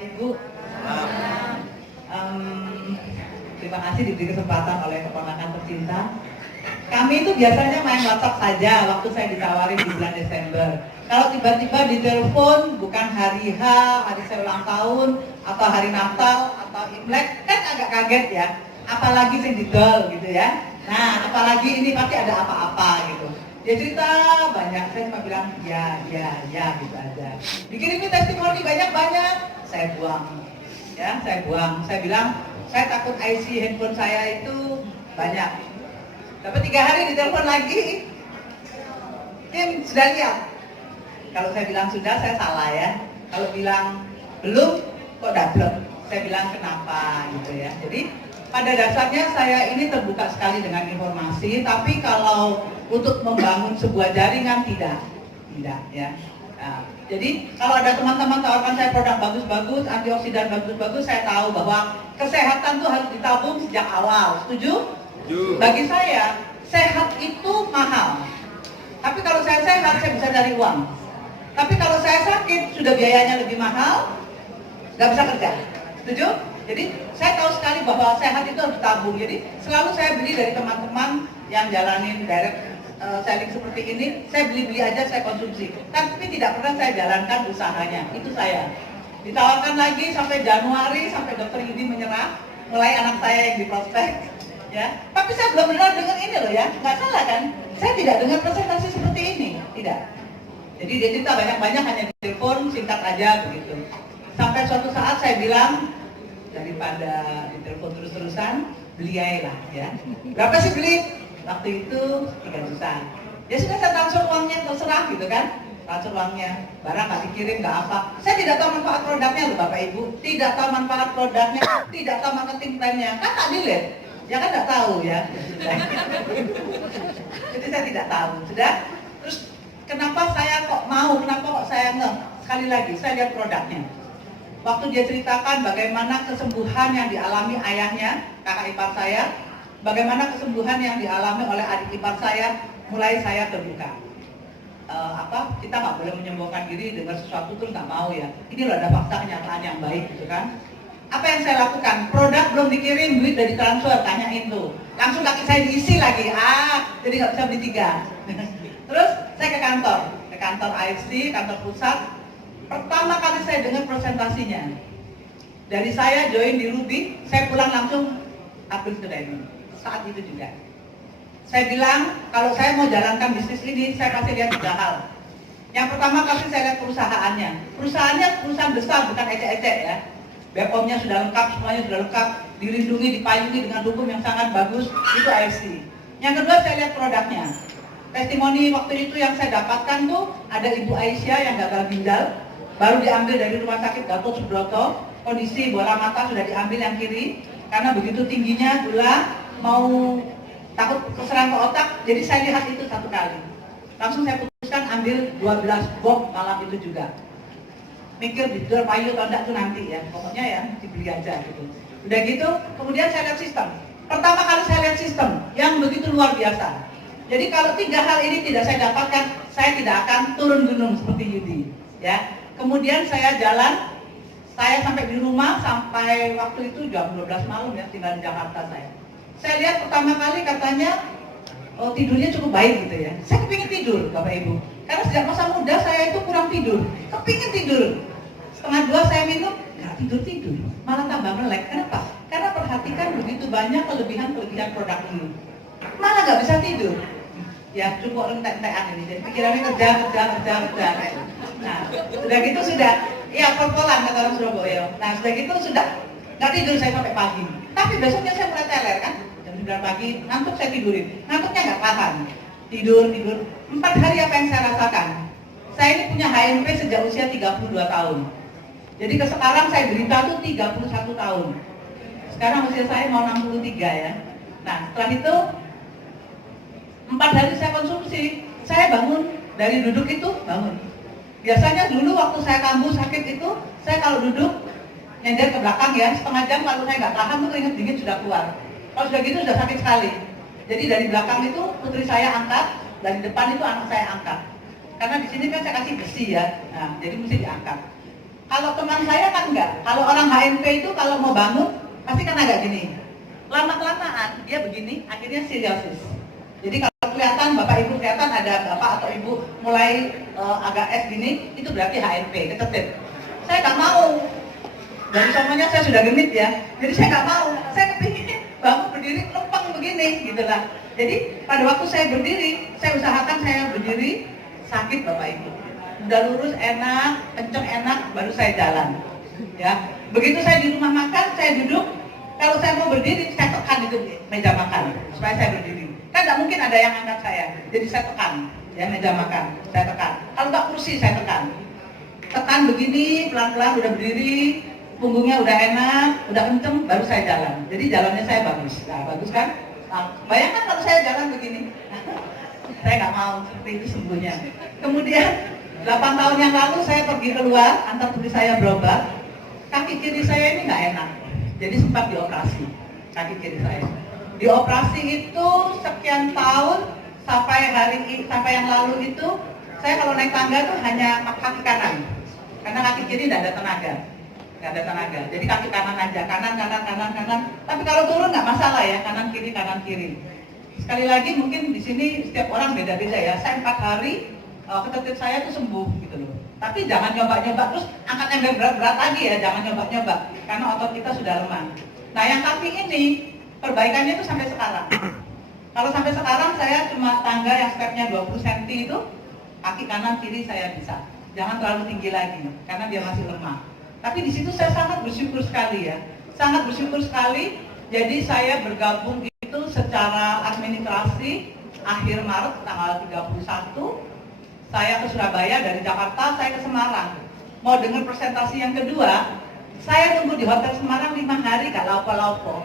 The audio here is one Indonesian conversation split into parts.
Ibu, terima kasih diberi kesempatan oleh keponakan tercinta. Kami itu biasanya main WhatsApp saja waktu saya ditawarin di bulan Desember. Kalau tiba-tiba ditelepon bukan hari H, hari saya ulang tahun, atau hari Natal, atau Imlek, kan agak kaget ya. Apalagi saya didol gitu ya. Nah, apalagi ini pasti ada apa-apa gitu. Dia cerita banyak, saya cuma bilang ya gitu aja. Dikirimin testimoni banyak-banyak, saya buang. Ya, saya buang. Saya bilang, saya takut IC handphone saya itu banyak. Dapat 3 hari ditelepon lagi, Tim sudah lihat. Kalau saya bilang sudah, saya salah ya. Kalau bilang belum, kok double. Saya bilang kenapa gitu ya. Jadi pada dasarnya saya ini terbuka sekali dengan informasi, tapi kalau untuk membangun sebuah jaringan tidak ya. Nah, jadi kalau ada teman-teman tawarkan saya produk bagus-bagus, antioksidan bagus-bagus, saya tahu bahwa kesehatan tuh harus ditabung sejak awal. Setuju? Bagi saya, sehat itu mahal. Tapi kalau saya sehat, saya bisa cari uang. Tapi kalau saya sakit, sudah biayanya lebih mahal, nggak bisa kerja. Setuju? Jadi saya tahu sekali bahwa sehat itu harus ditabung. Jadi selalu saya beli dari teman-teman yang jalanin direct selling seperti ini. Saya beli-beli aja, saya konsumsi. Tapi tidak pernah saya jalankan usahanya. Itu saya. Ditawarkan lagi sampai Januari, sampai dokter Yudi menyerah. Mulai anak saya yang diprospek. Ya, tapi saya belum pernah dengar ini loh ya, nggak salah kan? Saya tidak dengar presentasi seperti ini, tidak. Jadi dia cerita banyak-banyak, hanya di telepon singkat aja begitu. Sampai suatu saat saya bilang, daripada di telepon terus-terusan, beli aja lah ya. Berapa sih beli? Waktu itu 3 juta. Ya sudah, saya transfer uangnya, terserah gitu kan? Transfer uangnya, barang nggak dikirim, nggak apa. Saya tidak tahu manfaat produknya loh Bapak Ibu, tidak tahu manfaat produknya, tidak tahu marketing plan-nya, kan tak dilihat. Ya kan nggak tahu ya. Jadi saya tidak tahu. Sudah. Terus kenapa saya kok mau? Kenapa kok saya ngeh? Sekali lagi saya lihat produknya. Waktu dia ceritakan bagaimana kesembuhan yang dialami ayahnya, kakak ipar saya, bagaimana kesembuhan yang dialami oleh adik ipar saya, mulai saya terbuka. Kita nggak boleh menyembuhkan diri dengan sesuatu terus nggak mau ya. Ini loh ada fakta kenyataan yang baik gitu kan. Apa yang saya lakukan? Produk belum dikirim, duit dari transfer, tanyain tuh. Langsung kaki saya diisi lagi, jadi nggak bisa beli 3. Terus saya ke kantor AFC, kantor pusat. Pertama kali saya dengar presentasinya. Dari saya join di Ruby, saya pulang langsung April sudah ini. Saat itu juga. Saya bilang, kalau saya mau jalankan bisnis ini, saya kasih lihat 3 hal. Yang pertama kasih saya lihat perusahaannya. Perusahaannya perusahaan besar, bukan ecek-ecek ya. BPOM-nya sudah lengkap, semuanya sudah lengkap, dilindungi, dipayungi dengan hukum yang sangat bagus, itu AFC. Yang kedua saya lihat produknya. Testimoni waktu itu yang saya dapatkan tuh, ada Ibu Aisyah yang gagal ginjal, baru diambil dari rumah sakit Gatot Subroto, kondisi bola mata sudah diambil yang kiri, karena begitu tingginya gula, mau takut keserang ke otak, jadi saya lihat itu 1 kali. Langsung saya putuskan ambil 12 box malam itu juga. Mikir di jual payu atau enggak tuh nanti ya, pokoknya ya dibeli aja gitu. Udah gitu, kemudian saya lihat sistem. Pertama kali saya lihat sistem yang begitu luar biasa. Jadi kalau 3 hal ini tidak saya dapatkan, saya tidak akan turun gunung seperti Yudi. Ya, kemudian saya jalan, saya sampai di rumah sampai waktu itu jam 12 malam ya, tinggal di Jakarta saya. Saya lihat pertama kali katanya, oh tidurnya cukup baik gitu ya. Saya kepingin tidur Bapak Ibu. Karena sejak masa muda saya itu kurang tidur, kepingin tidur. 1:30 saya minum, nggak tidur, malah tambah melek. Kenapa? Karena perhatikan begitu banyak kelebihan-kelebihan produk ini, malah nggak bisa tidur. Ya cukup rentek-rentekan ini, jadi pikirannya kerja. Nah, sudah gitu sudah, ya pol-polan kata orang Surabaya. Nah, sudah gitu sudah, nggak tidur saya sampai pagi. Tapi besoknya saya mulai teler kan, jam 9 pagi, ngantuk saya tidurin, ngantuknya nggak tahan. Tidur. 4 hari apa yang saya rasakan? Saya ini punya HMP sejak usia 32 tahun. Jadi ke sekarang saya derita tuh 31 tahun. Sekarang usia saya mau 63 ya. Nah setelah itu 4 hari saya konsumsi, saya bangun dari duduk itu bangun. Biasanya dulu waktu saya kambuh sakit itu, saya kalau duduk nyender ke belakang ya, setengah jam kalau saya nggak tahan tuh keringet dingin sudah keluar. Kalau sudah gitu sudah sakit sekali. Jadi dari belakang itu putri saya angkat, dari depan itu anak saya angkat. Karena di sini kan saya kasih besi ya, nah jadi mesti diangkat. Kalau teman saya kan enggak. Kalau orang HMP itu kalau mau bangun pasti kan agak gini. Lama-kelamaan dia begini, akhirnya scoliosis. Jadi kalau kelihatan Bapak Ibu kelihatan ada Bapak atau Ibu mulai agak es gini, itu berarti HMP, kecetit. Saya nggak mau. Dari sononya saya sudah genit ya. Jadi saya nggak mau. Saya kepingin bangun berdiri lempeng begini, gitulah. Jadi pada waktu saya berdiri, saya usahakan saya berdiri sakit Bapak Ibu. Udah lurus enak, kenceng enak, baru saya jalan. Ya, begitu saya di rumah makan, saya duduk. Kalau saya mau berdiri, saya tekan itu meja makan supaya saya berdiri. Kan nggak mungkin ada yang angkat saya, jadi saya tekan ya meja makan, saya tekan. Kalau nggak kursi, saya tekan. Tekan begini, pelan-pelan udah berdiri, punggungnya udah enak, udah kenceng, baru saya jalan. Jadi jalannya saya bagus. Nah, bagus kan? Nah, bayangkan kalau saya jalan begini. Saya nggak mau seperti itu sembuhnya. Kemudian 8 tahun yang lalu saya pergi keluar, antar putri saya berobat. Kaki kiri saya ini nggak enak, jadi sempat dioperasi kaki kiri saya. Dioperasi itu sekian tahun sampai yang lalu itu saya kalau naik tangga tuh hanya kaki kanan, karena kaki kiri nggak ada tenaga, jadi kaki kanan aja, kanan. Tapi kalau turun nggak masalah ya, kanan kiri. Sekali lagi mungkin di sini setiap orang beda-beda ya. Saya 4 hari kecetit saya tuh sembuh gitu loh. Tapi jangan nyoba-nyoba terus angkat yang berat-berat lagi ya, jangan nyoba-nyoba karena otot kita sudah lemah. Nah yang kaki ini perbaikannya itu sampai sekarang. Kalau sampai sekarang saya cuma tangga yang stepnya 20 cm itu kaki kanan kiri saya bisa. Jangan terlalu tinggi lagi karena dia masih lemah. Tapi di situ saya sangat bersyukur sekali ya. Sangat bersyukur sekali. Jadi saya bergabung itu secara administrasi akhir Maret tanggal 31. Saya ke Surabaya, dari Jakarta saya ke Semarang. Mau dengar presentasi yang kedua, saya tunggu di Hotel Semarang 5 hari gak laupo-laupo.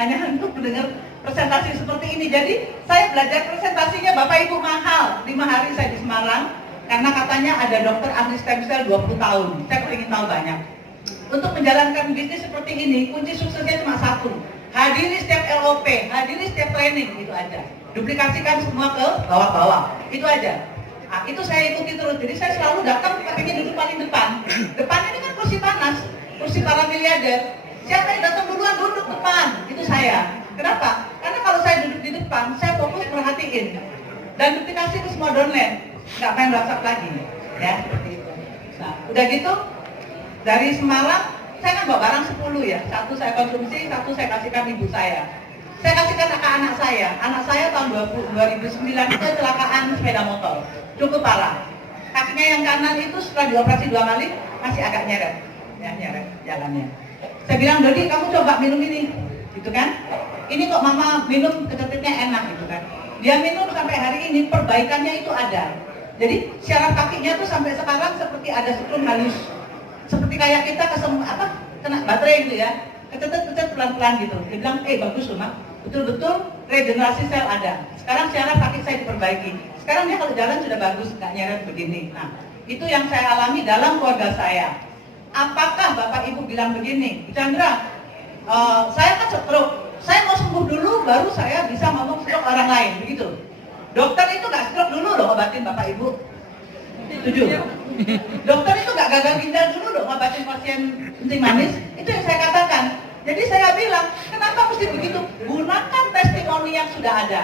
Hanya untuk mendengar presentasi seperti ini. Jadi saya belajar presentasinya Bapak Ibu mahal. 5 hari saya di Semarang, karena katanya ada dokter ahli stem cell 20 tahun. Saya ingin tahu banyak. Untuk menjalankan bisnis seperti ini, kunci suksesnya cuma satu. Hadiri setiap LOP, hadiri setiap training, itu aja. Duplikasikan semua ke bawah-bawah, itu aja. Nah, itu saya ikuti terus. Jadi saya selalu datang, tapi duduk paling depan. Depan ini kan kursi panas, kursi para miliarder. Siapa yang datang duluan duduk depan, itu saya. Kenapa? Karena kalau saya duduk di depan, saya fokus perhatiin dan duplikasi ke semua downline, nggak main WhatsApp lagi, ya seperti itu. Nah, udah gitu dari Semarang, saya kan bawa barang 10 ya. Satu saya konsumsi, satu saya kasihkan ibu saya. Saya kasihkan ke anak saya. Anak saya tahun 2009 itu kecelakaan sepeda motor. Cukup parah. Kakinya yang kanan itu setelah dioperasi 2 kali masih agak nyeret, ya nyeret jalannya. Saya bilang, Dodi kamu coba minum ini, gitu kan? Ini kok mama minum kecetitnya enak, gitu kan? Dia minum sampai hari ini perbaikannya itu ada. Jadi syaraf kakinya tuh sampai sekarang seperti ada setrum halus, seperti kayak kita kena baterai gitu ya, kecetet pelan-pelan gitu. Dia bilang, bagus loh mak, betul-betul regenerasi sel ada. Sekarang syaraf kaki saya diperbaiki. Sekarang dia kalau jalan sudah bagus, nggak nyeret begini. Nah, itu yang saya alami dalam keluarga saya. Apakah Bapak Ibu bilang begini, Bu Chandra, saya kan stroke, saya mau sembuh dulu, baru saya bisa ngomong stroke orang lain, begitu. Dokter itu nggak stroke dulu loh obatin Bapak Ibu. Setuju? Dokter itu nggak gagal ginjal dulu loh obatin pasien kencing manis. Itu yang saya katakan. Jadi saya bilang, kenapa mesti begitu? Gunakan testimoni yang sudah ada.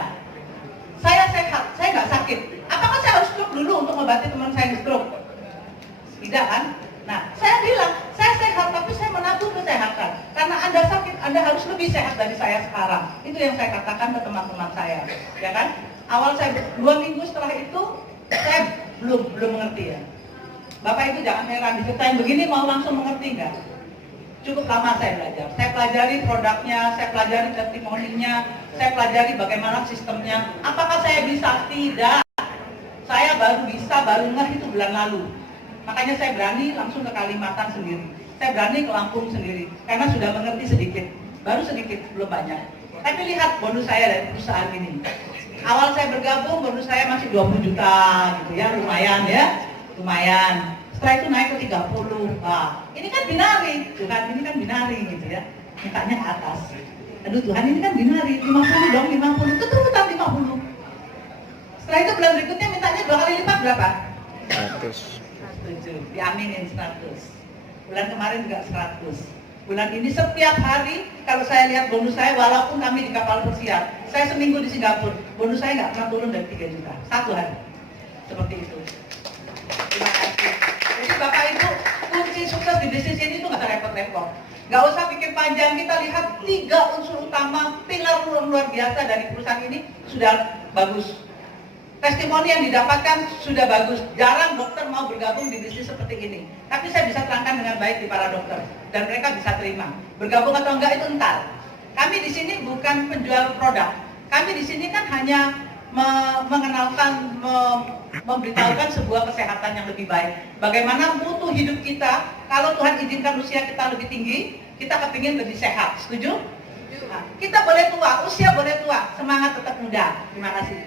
Saya sehat, saya nggak sakit. Apakah saya harus stroke dulu untuk mengobati teman saya yang stroke? Tidak kan? Nah, saya bilang, saya sehat, tapi saya menabung kesehatan. Karena Anda sakit, Anda harus lebih sehat dari saya sekarang. Itu yang saya katakan ke teman-teman saya, ya kan? Awal saya 2 minggu setelah itu, saya belum mengerti ya. Bapak Ibu jangan heran, diceritain begini mau langsung mengerti nggak? Cukup lama saya belajar. Saya pelajari produknya, saya pelajari testimoninya, saya pelajari bagaimana sistemnya. Apakah saya bisa? Tidak. Saya baru ngeh itu bulan lalu. Makanya saya berani langsung ke Kalimantan sendiri. Saya berani ke Lampung sendiri. Karena sudah mengerti sedikit. Baru sedikit, belum banyak. Tapi lihat bonus saya dari perusahaan ini. Awal saya bergabung, bonus saya masih 20 juta gitu ya. Lumayan ya. Lumayan. Setelah itu naik ke 30. Nah, ini kan binari, Tuhan ini kan binari gitu ya. Mintanya ke atas. Aduh Tuhan ini kan binari, 50 dong, 50. Keturutan 50. Setelah itu bulan berikutnya mintanya 2 kali lipat berapa? 100. Setuju, diaminin 100. bulan kemarin juga 100. Bulan ini setiap hari kalau saya lihat bonus saya, walaupun kami di kapal pesiar, saya seminggu di Singapura, bonus saya nggak pernah turun dari 3 juta satu hari. Seperti itu. Terima kasih. Jadi Bapak Ibu, kunci sukses di bisnis ini tuh nggak repot-repot. Nggak usah pikir panjang, kita lihat 3 unsur utama, pilar luar biasa dari perusahaan ini sudah bagus. Testimoni yang didapatkan sudah bagus. Jarang dokter mau bergabung di bisnis seperti ini. Tapi saya bisa terangkan dengan baik di para dokter dan mereka bisa terima. Bergabung atau enggak itu entar. Kami di sini bukan penjual produk. Kami di sini kan hanya mengenalkan, memberitahukan sebuah kesehatan yang lebih baik. Bagaimana mutu hidup kita, kalau Tuhan izinkan usia kita lebih tinggi, kita kepingin lebih sehat. Setuju? Nah, kita boleh tua, usia boleh tua, semangat tetap muda. Terima kasih.